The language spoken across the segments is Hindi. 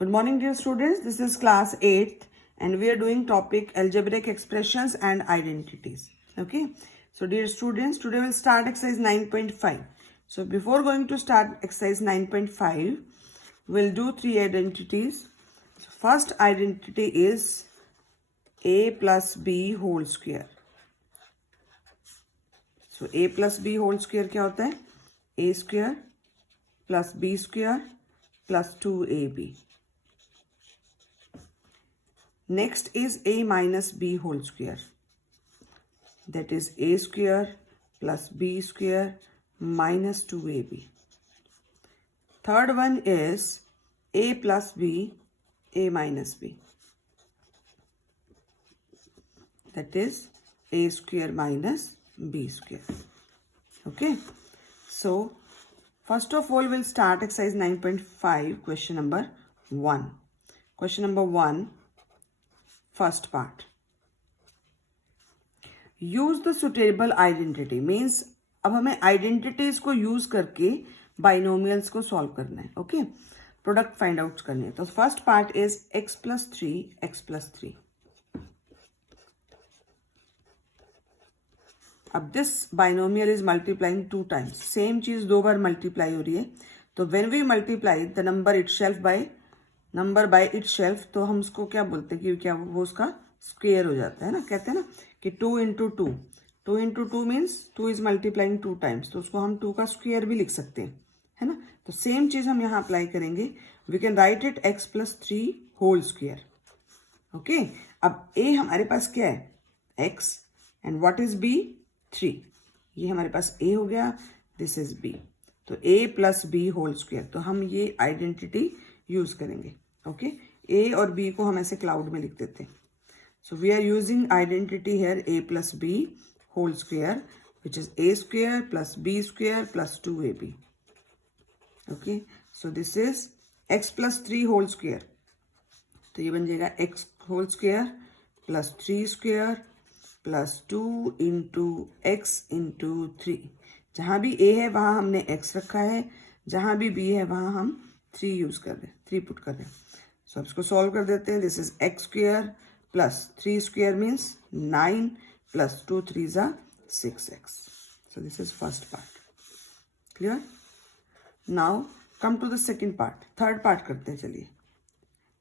Good morning, dear students. This is class 8th and we are doing topic algebraic expressions and identities. Okay. So, dear students, today we'll start exercise 9.5. So, before going to start exercise 9.5, we'll do three identities. So, first identity is a plus b whole square. So, a plus b whole square क्या होता है? A square plus b square plus 2ab. Next is a minus b whole square. That is a square plus b square minus 2ab. Third one is a plus b, a minus b. That is a square minus b square. Okay. So, first of all, we'll start exercise 9.5, question number 1. Question number 1. First part. Use the suitable identity means अब हमें आइडेंटिटीज को यूज करके बाइनोमियल्स को सॉल्व करना है. ओके, प्रोडक्ट फाइंड आउट करनी है. तो first part is x plus 3 x plus 3. अब this binomial is multiplying 2 times. Same चीज 2 बार मल्टीप्लाई हो रही है. तो when we multiply the number itself by number by itself, तो हम उसको क्या बोलते हैं कि क्या वो उसका स्क्वायर हो जाता है ना. कहते हैं ना कि 2 into 2 means 2 is multiplying 2 times, तो उसको हम 2 का स्क्वायर भी लिख सकते हैं, है ना. तो सेम चीज हम यहाँ अप्लाई करेंगे. We can write it x plus 3 whole square. Okay, अब a हमारे पास क्या है? x and what is b? 3. ये हमारे पास a हो गया, दिस इज b. तो a plus b whole square. तो हम ये आइडेंटिटी यूज करेंगे. ओके, a और b को हम ऐसे क्लाउड में लिख देते हैं. So we are using identity here a plus b whole square which is a square plus b square plus 2ab. Okay, so this is x plus 3 whole square. तो ये बन जाएगा x whole square plus 3 square plus 2 into X into 3. जहाँ भी a है वहाँ हमने x रखा है, जहाँ भी b है वहाँ हम 3 यूज कर रहे हैं, 3 पुट कर रहे हैं. सो अब इसको सॉल्व कर देते हैं. This is x square plus 3 square means 9 plus 2 3 जा 6x. So this is first part. Clear? Now come to the second part. Third part करते हैं. चलिए,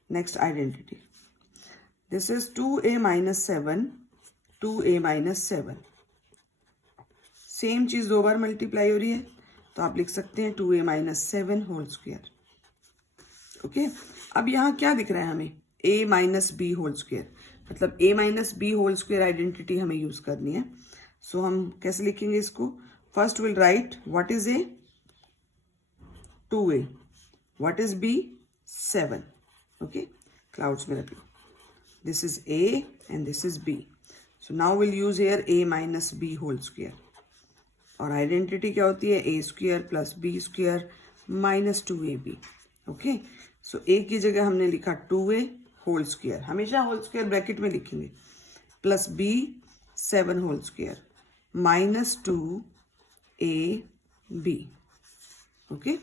next identity. This is 2a minus 7 2a minus 7. Same चीज 2 बार मल्टीप्लाई हो रही है, तो आप लिख सकते हैं 2a minus 7 whole square. Okay, अब यहाँ क्या दिख रहा है हमें? a minus B whole square. मतलब a minus B whole square identity हमें यूज करनी है. सो हम कैसे लिखेंगे इसको? First will write what is a? 2a. What is b? 7. Okay, clouds में रख लो. This is a and this is b. So now will use here a minus B whole square. और आइडेंटिटी क्या होती है? a square plus b square minus 2ab. Okay, so a की जगह हमने लिखा 2a होल स्क्वायर. हमेशा होल स्क्वायर ब्रैकेट में लिखेंगे. Plus b 7 whole square minus 2ab. Okay,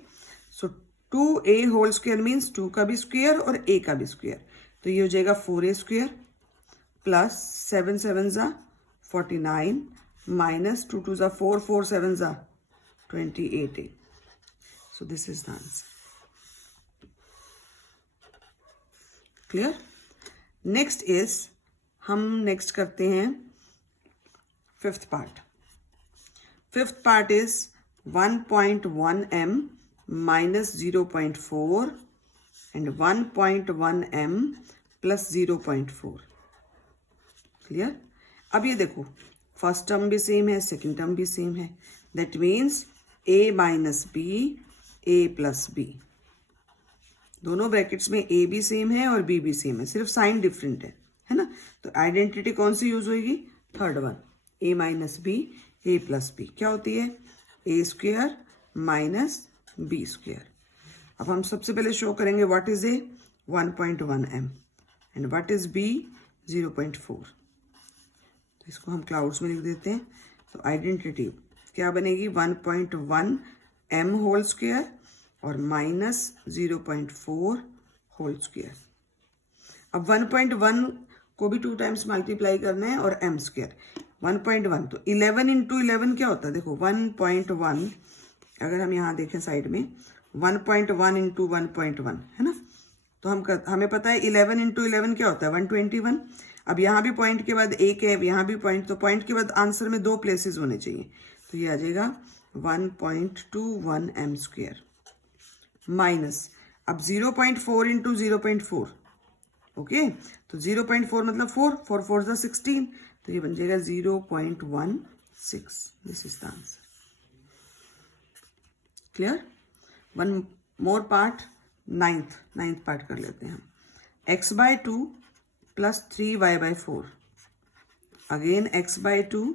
so 2a whole square means 2 का भी स्क्वायर और a का भी स्क्वायर. तो ये हो जाएगा 4a स्क्वायर प्लस 7 7 जा 49 माइनस 2 2 जा 4 4 7 जा 28a. So this is the answer. Clear? Next is, हम नेक्स्ट करते हैं fifth part. Fifth part is 1.1 m minus 0.4 and 1.1 m plus 0.4. Clear? अब ये देखो, फर्स्ट टर्म भी सेम है, सेकेंड टर्म भी सेम है. That means a minus B a plus B. दोनों ब्रैकेट्स में a भी सेम है और b भी सेम है, सिर्फ साइन डिफरेंट है ना. तो आइडेंटिटी कौन सी यूज होगी? Third one, a minus B a plus B. क्या होती है? a square minus b square. अब हम सबसे पहले शो करेंगे what is a? 1.1 m and what is b? 0.4. तो इसको हम क्लाउड्स में लिख देते हैं. तो आइडेंटिटी क्या बनेगी? 1.1 m होल स्क्वायर और माइनस 0.4 होल स्क्वायर। अब 1.1 को भी 2 टाइम्स मल्टीप्लाई करना है और m स्क्वायर 1.1, तो 11 इंटू 11 क्या होता है? देखो 1.1, अगर हम यहाँ देखें साइड में 1.1 इंटू 1.1 है ना, तो हमें पता है 11 इंटू 11 क्या होता है? 121। अब यहाँ भी पॉइंट के बाद एक है, यहाँ भी पॉइंट, तो पॉइंट के बाद आंसर में 2 प्लेसेस होने चाहिए, तो ये आ जाएगा 1.21 m स्क्वायर माइनस, अब 0.4 इंटू 0.4, ओके, तो 0.4 मतलब 4, 4 4 सा 16, तो ये बन जाएगा 0.16। This is the answer. Clear? One more part, ninth part कर लेते हैं हम। x/2 plus 3y/4, again x/2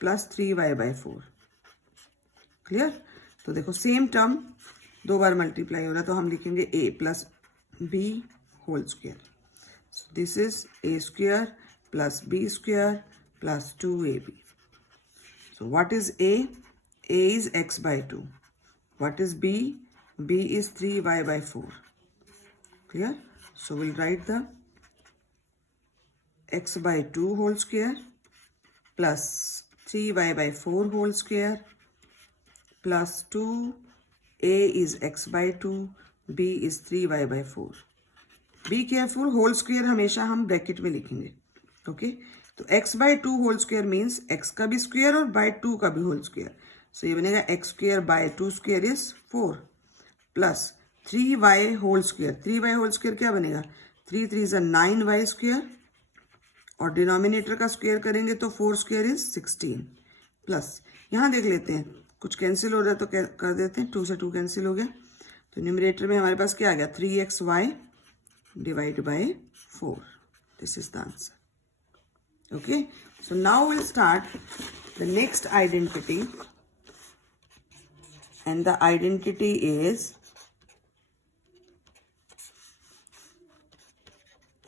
plus 3y/4। Clear? तो देखो सेम टर्म 2 बार मल्टीप्लाई हो रहा है, तो हम लिखेंगे a plus b whole square. This is a square plus b square plus 2ab। So what is a? A is x/2. What is b? B is 3y/4. Clear? So we'll write the x/2 whole square plus 3y/4 whole square plus 2, a is x/2, b is 3y/4. Be careful, whole square हमेशा हम ब्रैकेट में लिखेंगे, ओके। तो x/2 whole square means x का भी स्क्वायर और बाय 2 का भी होल स्क्वायर, सो ये बनेगा x square by 2 square is 4 plus 3y whole square. 3y whole square क्या बनेगा? 3 3 इज 9y स्क्वायर, और डिनोमिनेटर का स्क्वायर करेंगे तो 4 स्क्वायर इज 16 प्लस, यहाँ देख लेते हैं कुछ कैंसिल हो रहा है तो कर देते हैं, 2 से 2 कैंसिल हो गया, तो न्यूमरेटर में हमारे पास क्या आ गया? 3xy divided by 4. This is the answer. Okay, so now we'll start the next identity, and the identity is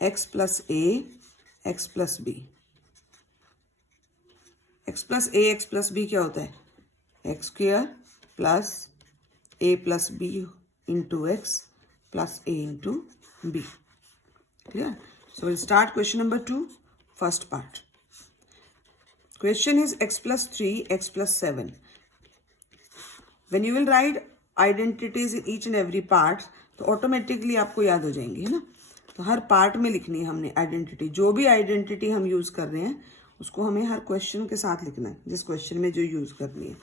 x plus a, x plus b. x plus a, x plus b क्या होता है? x square plus a plus b into x plus a into b. Clear? So we'll start question number 2, first part. Question is x plus 3, x plus 7. When you will write identities in each and every part, तो ऑटोमेटिकली आपको याद हो जाएंगी, है ना। तो हर पार्ट में लिखनी है हमने आइडेंटिटी, जो भी आइडेंटिटी हम यूज कर रहे हैं उसको हमें हर क्वेश्चन के साथ लिखना है, जिस क्वेश्चन में जो यूज करनी है।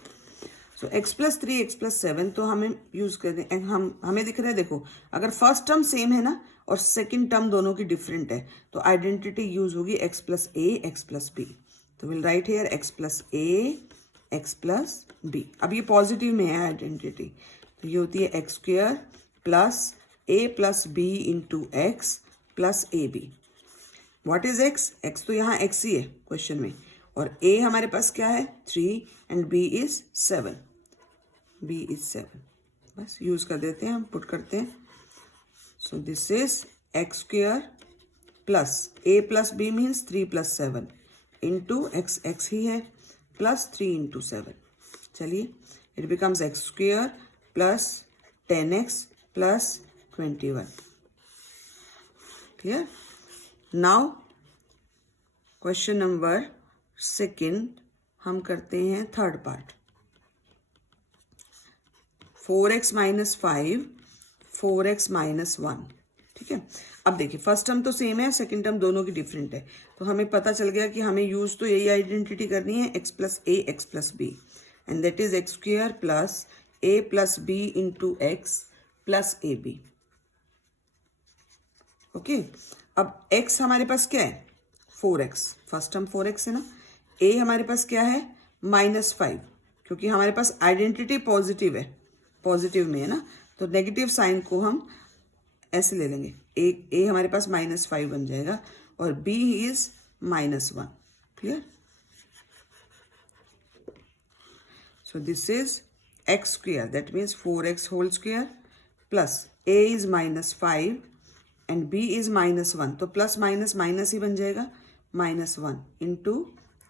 सो x प्लस 3, x प्लस 7 तो हमें यूज करने, हमें दिख रहा है, देखो अगर फर्स्ट टर्म सेम है ना और सेकंड टर्म दोनों की डिफरेंट है, तो आइडेंटिटी यूज होगी x plus a, x plus b। तो will write here x plus a, x plus b। अब ये पॉजिटिव में है आइडेंटिटी, तो ये होती है x square plus a plus b into X plus A B. What is x? x तो यहाँ x ही है क्वेश्चन में, और a हमारे पास क्या है? 3 and b is 7, b is 7। बस यूज कर देते हैं, हम पुट करते हैं। So this is x square plus a plus b means 3 plus 7 into X, X ही है, प्लस 3 इंटू 7। चलिए, it becomes x square plus 10x plus 21। Clear? Now question number 2 हम करते हैं third part. 4x minus 5, 4x minus 1। ठीक है, अब देखिए फर्स्ट टर्म तो सेम है, सेकंड टर्म दोनों की डिफरेंट है, तो हमें पता चल गया कि हमें यूज तो यही आइडेंटिटी करनी है, x plus A, X plus B, and that is X square plus A plus B into X plus A B. Okay, अब x हमारे पास क्या है? 4x, फर्स्ट टर्म 4x है ना। a हमारे पास क्या है? -5, क्योंकि हमारे पास आइडेंटिटी पॉजिटिव है, पॉजिटिव में है ना, तो नेगेटिव साइन को हम ऐसे ले लेंगे, a हमारे पास -5 बन जाएगा और b is -1। Clear? So this is x square, that means 4x whole square plus a is -5 and b is -1, तो प्लस माइनस माइनस ही बन जाएगा, -1 इंटू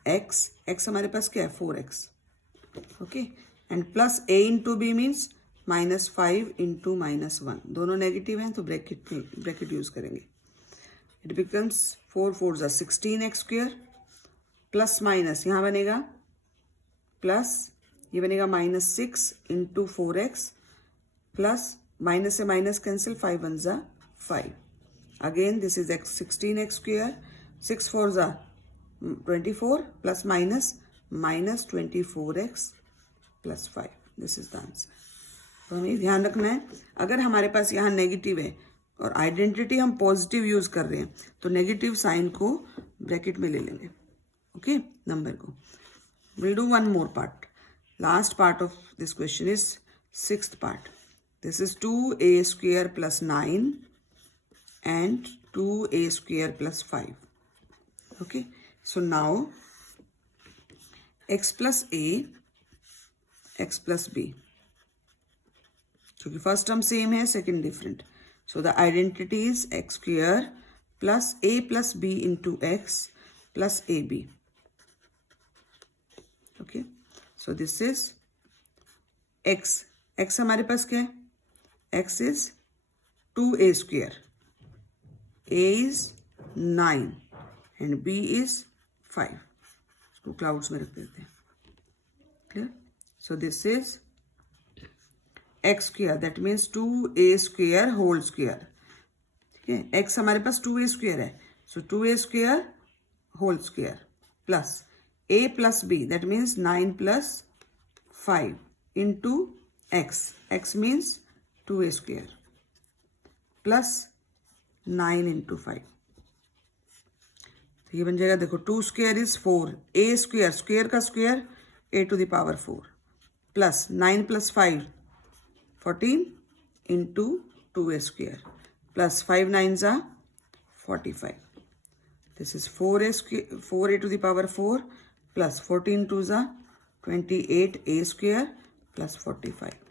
एक्स, एक्स हमारे पास क्या है? 4x। Okay, and plus a into B means -5 into -1, दोनों नेगेटिव हैं तो ब्रैकेट यूज करेंगे. इट बिकम्स 4 4 ज़ा 16x² प्लस माइनस यहाँ बनेगा प्लस, ये बनेगा -6 इंटू 4x प्लस माइनस से माइनस कैंसिल, 5 1 ज़ा 5. अगेन दिस इज 16x², 6 4 ज़ा 24 plus minus -24x plus 5. This is the answer. तो हमें ध्यान रखना है, अगर हमारे पास यहाँ नेगेटिव है और आइडेंटिटी हम पॉजिटिव यूज कर रहे हैं तो नेगेटिव साइन को ब्रैकेट में ले लेंगे. ओके, नंबर को. Will do one more part. Last part of this question is 6th part. This is 2a² plus 9 and 2a² plus 5. Okay, so now x plus a, x plus b. क्योंकि फर्स्ट टर्म सेम है, second different. So the identity is x² plus a plus b into x plus A B. Okay, so this is x. x हमारे पास क्या है? x is 2a². A is 9 and B is 5. इसको क्लाउड्स में रख देते हैं. Clear? So this is x², that means 2a² whole square. ठीक है, x हमारे पास 2a² है, so 2a² whole square plus a plus b, that means 9 plus 5 into x. x means 2a² plus 9 into 5. तो ये बन जाएगा, देखो 2² इज 4, a², स्क्वेयर का square a⁴ plus 9 plus 5 14 into 2a² plus 5 9 ज़ा 45. दिस इज 4a⁴ प्लस 14 2 ज़ा 28 a² प्लस 45.